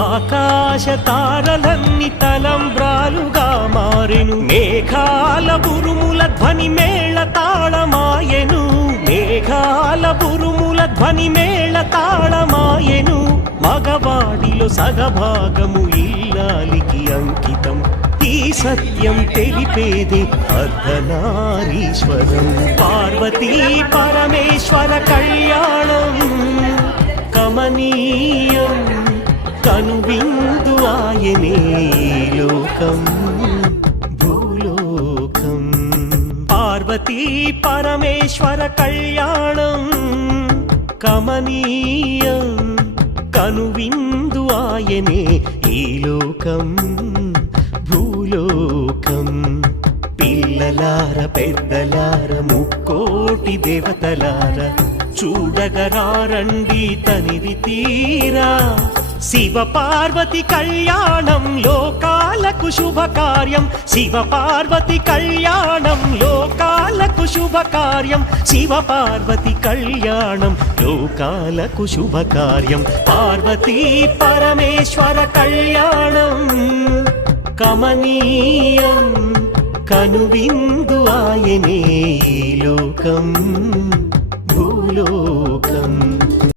ఆకాశ తారలన్ని తలంబ్రాలుగా మారెను, మేఘాల బురుముల ధ్వని మేళ తాళమాయెను, మేఘాల బురుముల ధ్వని మేళ తాళమాయెను. మగవాడిలో సగభాగము ఇల్లాలికి అంకితం, ఈ సత్యం తెలిపేది అర్ధనారీశ్వరం. పార్వతీ పరమేశ్వర కళ్యాణం కమనీయం, కనువిందు ఆయనే లోకం భూలోకం. పార్వతీ పరమేశ్వర కళ్యాణం కమనీయం, కనువిందు ఆయనే ఈ లోకం భూలోకం. పిల్లలార పెద్దలార ముక్కోటి దేవతలార చూడగరారండి తనివి తీరా. శివ పార్వతి కళ్యాణం లోకాలకు శుభకార్యం, శివ పార్వతి కళ్యాణం లోకాలకు శుభకార్యం, శివ పార్వతి కళ్యాణం లోకాలకు శుభకార్యం. పార్వతీ పరమేశ్వర కళ్యాణం కమనీయం, కనువిందు ఆయనే లోకం భూలోకం.